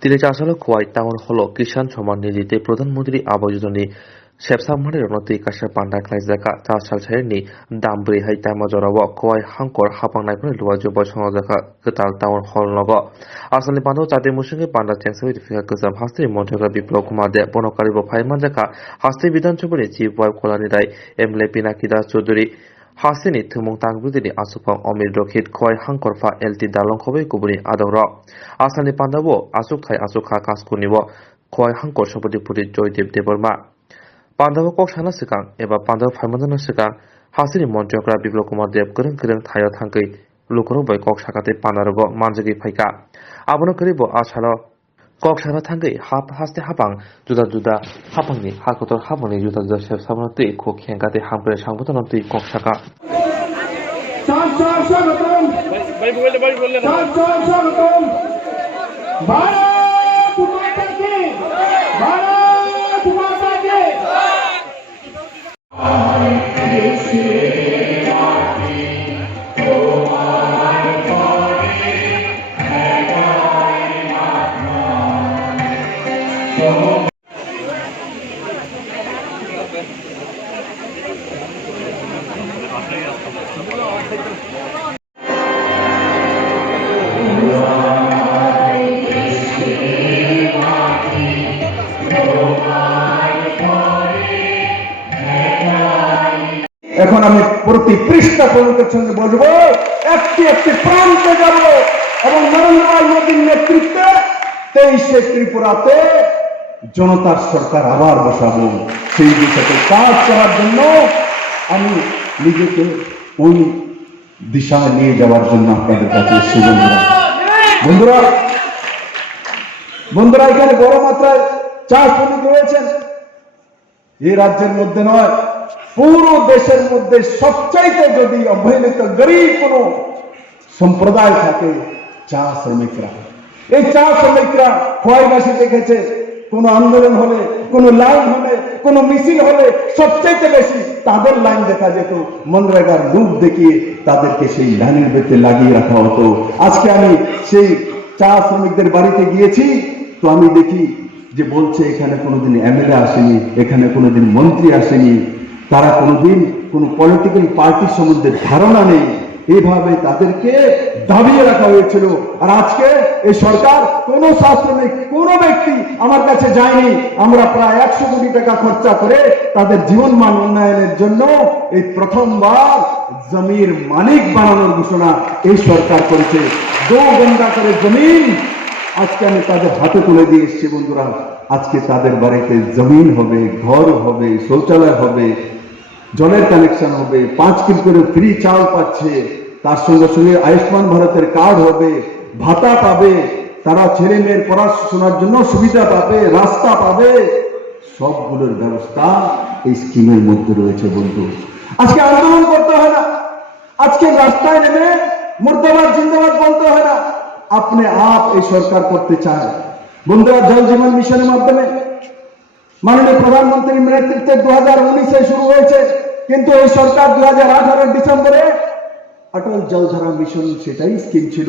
Tilijasalo Kuwait Town Holo Kishan Choman Nijite প্রধানমন্ত্রী আবাস যোজনা সেবসামহারের উন্নতি কাশে পান্ডা ক্লাইজাকা চাসাল shiny দামব্রি high Taymiyyah জরাব কয় হাঙ্কর হাপাংনাইফोर লুয়াজো বসংজাকা গতাল টাউন হল নগ আসামনি পান্ডা চাতে মুসুঙ্গে পান্ডা চেংসাবি ফিকা গোজাম হাস্তি মন্ত্রী বিপ্লব কুমার দে বনকারি ফাইমানজাকা হাস্তি বিধানসভাनि চিফ ওয়াইফ কলানি রায় এমএলএ পিনাকি দাস চৌধুরী হাসিনি থুমুং তাংবুদিনি আসুফাং অমির রক্ষিত কয় হাঙ্করফা এলটি দালং খবৈ কুবুনি আদর আসামনি পান্ডাবো আসুক থাই আসুখা কাসকুনিব কয় হাঙ্কর সভাপতি জয়দেব দেববর্মা পান্ডাবো কক সানা সিকাং এবা পান্ডাবো ফাইমানজানো সিকাং হাসিনি মন্ত্রীকরা বিপ্লব কুমার দেব গরং গরং থাইয়া থাঙ্कै লুকরং बै কক সাকাতে পান্ডারগো মানজগি ফাইকা আবনো করিব আসালো কক সানা থাঙ্कै হাসতে হাপাং जुदा जुदा हापांनि हाखतर हापांनि जुदा जुदा सेब साबनातै खो खेंगाते हामप्रे सांबतनतै কক साका এখন আমি প্রতি পৃষ্ঠা প্রমুখের সঙ্গে বলবো একটি একটি প্রান্তে যাব এবং নরেন্দ্র মোদীর নেতৃত্বে 23শে ত্রিপুরাতে জনতার সরকার আবার বসাবো। সেই দিশাতে কাজ করার জন্য আমি নিজেকে ওই দিশায় নিয়ে যাওয়ার জন্য আপনাদের কাছে বন্ধুরা এখানে বড় মাত্রায় চা শ্রমিক রয়েছেন। এই রাজ্যের মধ্যে নয়, পুরো দেশের মধ্যে সবচাইতে যদি অবহেলিত গরিব কোন সম্প্রদায় থাকে চা শ্রমিকরা। এই চা শ্রমিকরা খোয়াইবাসী দেখেছে কোন আন্দোলন হলে, কোন লাইন হলে, কোন মিছিল হলে সবচাইতে বেশি তাদের লাইন দেখা যেত। মনরেগার রূপ দেখিয়ে তাদেরকে সেই লাইনের ভেতরে লাগিয়ে রাখা হতো। আজকে আমি সেই চা শ্রমিকদের বাড়িতে গিয়েছি, তো আমি দেখি যে বলছে এখানে কোনোদিন এমএলএ আসেনি, এখানে কোনোদিন মন্ত্রী আসেনি, তারা কোনোদিন কোন পলিটিক্যাল পার্টির সম্বন্ধে ধারণা নেই। এইভাবে তাদেরকে দাবিয়ে রাখা হয়েছিল। আর আজকে এই সরকার কোন শ্রমিক, কোন ব্যক্তি আমার কাছে যায়নি। আমরা প্রায় 100 কোটি টাকা খরচা করে তাদের জীবনমান উন্নয়নের জন্য এই প্রথমবার জমির মালিক বানানোর ঘোষণা এই সরকার করেছে। 2 গন্ডা করে জমিন আজকে আমি তাদের হাতে তুলে দিয়ে এসেছি। বন্ধুরা, আজকে তাদের বাড়িতে জমিন হবে, ঘর হবে, শৌচালয় হবে, জলের কানেকশন হবে, 5 কিলো করে ফ্রি চাল পাচ্ছে, তার সঙ্গে সঙ্গে আয়ুষ্মান ভারতের কার্ড হবে, ভাতা পাবে, তারা ছেলে মেয়ের পড়াশোনার জন্য সুবিধা পাবে, রাস্তা পাবে, সবগুলোর ব্যবস্থা এই স্কিমের মধ্যে রয়েছে। বন্ধু, আজকে আন্দোলন করতে হয় না, আজকে রাস্তায় নেমে মুর্দাবাদ জিন্দাবাদ বলতে হয় না, আপনি আপ এই সরকার করতে চায়। বন্ধুরা, জল জীবন মিশনের মাধ্যমে মাননীয় প্রধানমন্ত্রীর নেতৃত্বে 2019-এ শুরু হয়েছে, কিন্তু এই সরকার 2018 ডিসেম্বরে অটল জলধারা মিশন সেটাই স্কিম ছিল।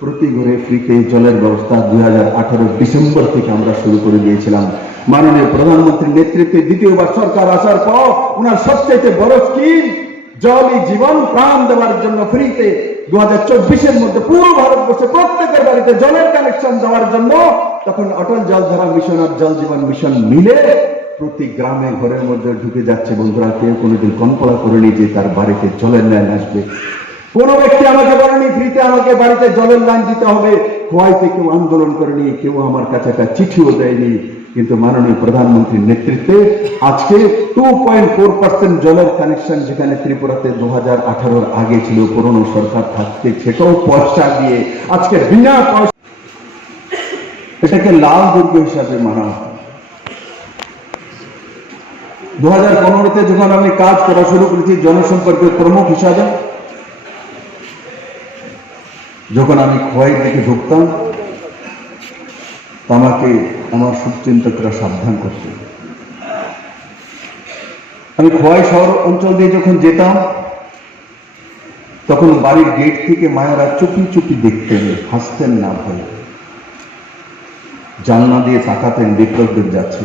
প্রতি ঘরে ফ্রিতে জলের ব্যবস্থা 2018 ডিসেম্বর থেকে আমরা শুরু করে দিয়েছিলাম। মাননীয় প্রধানমন্ত্রীর নেতৃত্বে দ্বিতীয়বার সরকার আসার পর ওনার সবচেয়ে বড় স্কিম জলই জীবন, প্রাণ দেওয়ার জন্য ফ্রিতে 2024-এর মধ্যে পুরো ভারতবর্ষে প্রত্যেকের বাড়িতে জলের কানেকশন দেওয়ার জন্য তখন অটল জলধারা মিশন আর জল জীবন মিশন মিলে প্রতি গ্রামে ঘরের মধ্যে ঢুকে যাচ্ছে। বন্ধুরা, কেউ কোনোদিন কল্পনা করেনি যে তার বাড়িতে জলের লাইন আসবে। কোন ব্যক্তি আমাকে বলেনি ফ্রিতে আমাকে বাড়িতে জলের লাইন দিতে হবে। খোয়াইতে কেউ আন্দোলন করেনি, কেউ আমার কাছে একটা চিঠিও দেয়নি। কিন্তু মাননীয় প্রধানমন্ত্রীর নেতৃত্বে আজকে 2.4% জলের কানেকশন, যেখানে ত্রিপুরাতে 2018-র আগে ছিল পুরনো সরকার থাকতে, সেটাও পয়সা দিয়ে আজকে বিনা পয়সা, এটাকে লাল দুর্গ হিসাবে মানা হয়। 2015-তে যখন আমি কাজ করা শুরু করেছি জনসম্পর্কের প্রমুখ হিসাবে, যখন আমি খোয়াই থেকে ঢুকতাম, আমাকে আমার শুভচিন্তকরা সাবধান করত। আমি খোয়াই শহর অঞ্চল দিয়ে যখন যেতাম, তখন বাড়ির গেট থেকে মায়েরা চুপি চুপি দেখতেন, হাসতেন না ভয়। জানলা দিয়ে তাকাতেন বিপ্লবদের যাচ্ছে,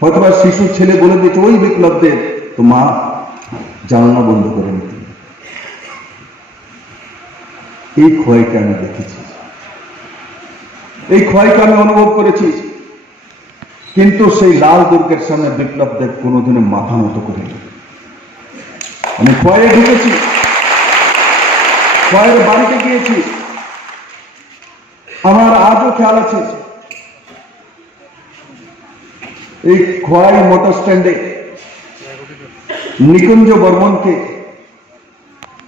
হয়তোবা শিশু ছেলে বলে দিত ওই বিপ্লবদের, তো মা জানলা বন্ধ করে নিত। এই ক্ষয়কে আমি দেখেছি, এই ক্ষয়কে আমি অনুভব করেছি, কিন্তু সেই লাল দুর্গের সামনে বিপ্লবদের কোনোদিনও মাথা নত করিনি। আমি ক্ষয়ে ঢুকেছি, ক্ষয়ের বাড়িতে গিয়েছি। আমার আজও খেয়াল আছে, এই খোয়াই মোটর স্ট্যান্ডে নিকুঞ্জ বর্মনকে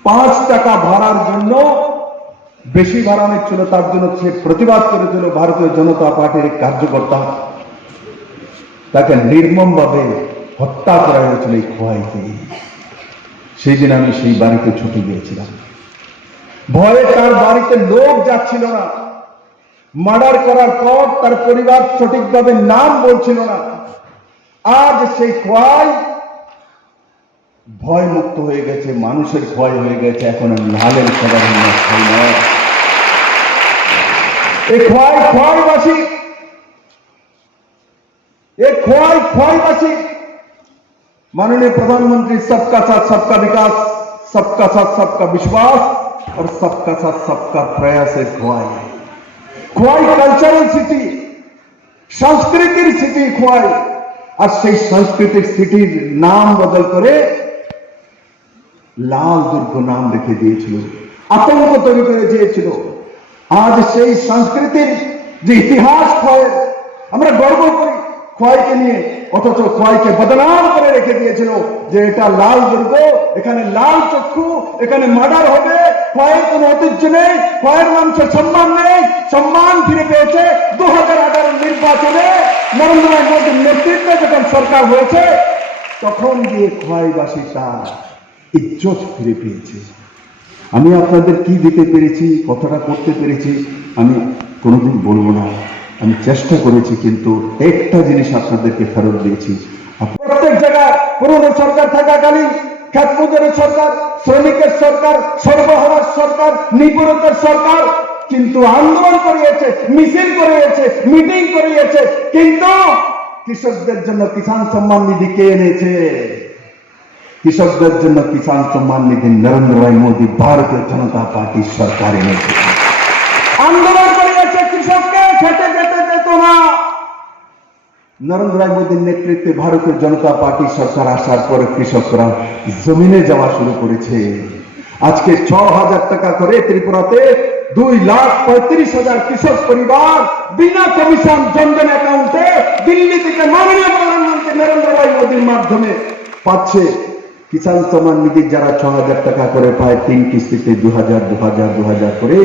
5 টাকা ভাড়ার জন্য, বেশি ভাড়া নিচ্ছিল তার জন্য সে প্রতিবাদ করেছিল ভারতীয় জনতা পার্টির কার্যকর্তা, তাকে নির্মমভাবে হত্যা করা হয়েছিল এই খোয়াইতে। সেই দিন আমি সেই বাড়িতে ছুটে গিয়েছিলাম। ভয়ে তার বাড়িতে লোক যাচ্ছিল না। মার্ডার করার পর তার পরিবার সঠিকভাবে নাম বলছিল না। আজ সেই খোয়াই ভয় মুক্ত হয়ে গেছে, মানুষের ভয় হয়ে গেছে, এখন লালের সাধারণ ভয় নয়। এই খোয়াইবাসী, এই খোয়াইবাসী माननीय प्रधानमंत्री सबका साथ सबका विकास, सबका साथ सबका विश्वास और सबका साथ सबका प्रयास है খোয়াই। খোয়াই কালচারাল সিটি, সংস্কৃতির সিটি খোয়াই। আর সেই সংস্কৃতির সিটির নাম বদল করে লাল দুর্গ নাম রেখে দিয়েছিল, আতঙ্ক তৈরি করে দিয়েছিল। আজ সেই সংস্কৃতির যে ইতিহাস খোয়াই, আমরা গর্ব করি খোয়াইকে নিয়ে, অথচ খোয়াইকে বদনাম করে রেখে দিয়েছিল যে এটা লাল দুর্গ, এখানে লাল চক্ষু, এখানে মার্ডার হবে, খোয়াইয়ের কোনো ঐতিহ্য নেই, খোয়াইয়ের মানুষের সম্মান নেই। সম্মান ফিরে পেয়েছে 2018 নির্বাচনে নরেন্দ্র মোদীর নেতৃত্বে যখন সরকার হয়েছে, তখন গিয়ে খোয়াইবাসী তার ইজ্জত ফিরে পেয়েছে। আমি আপনাদের কি দিতে পেরেছি, কতটা করতে পেরেছি আমি কোনোদিন বলবো না। আমি চেষ্টা করেছি, কিন্তু একটা জিনিস আপনাদেরকে ফেরত দিয়েছি। প্রত্যেক জায়গায় পুরনো সরকার থাকাকালীন খ্যাত মজুরের সরকার, শ্রমিকের সরকার, সর্বহারার সরকার, নিপীড়িতের সরকার, কিন্তু আন্দোলন করিয়েছে, মিছিল করিয়েছে, মিটিং করিয়েছে, কিন্তু কৃষকদের জন্য কিষাণ সম্মান নিধি কে এনেছে? কৃষকদের জন্য কিষাণ সম্মান নিধি নরেন্দ্র ভাই মোদী, ভারতীয় জনতা পার্টির সরকার এনেছে। আন্দোলন করিয়েছে, কৃষককে খেতে যেতে যেত না। নরেন্দ্র ভাই মোদীর নেতৃত্বে ভারতীয় জনতা পার্টির সরকার আসার পরে কৃষকরা জমিনে যাওয়া শুরু করেছে। আজকে 6,000 টাকা করে ত্রিপুরাতে 2,35,000 কৃষক পরিবার বিনা কমিশন জনধন অ্যাকাউন্টে দিল্লি থেকে মাননীয় প্রধানমন্ত্রী নরেন্দ্র ভাই মোদীর মাধ্যমে পাচ্ছে। কিষাণ সম্মান নিধি যারা 6,000 টাকা করে পায়, 3 কিস্তিতে 2,000 করে,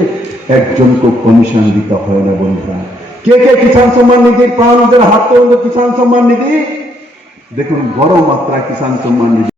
একজনকে কমিশন দিতে হয় না। বন্ধুরা, কে কে কিষাণ সম্মান নিধির প্রাণদের হাত পর্যন্ত কিষাণ সম্মান নিধি, দেখুন বড় মাত্রা কিষাণ সম্মান নিধি।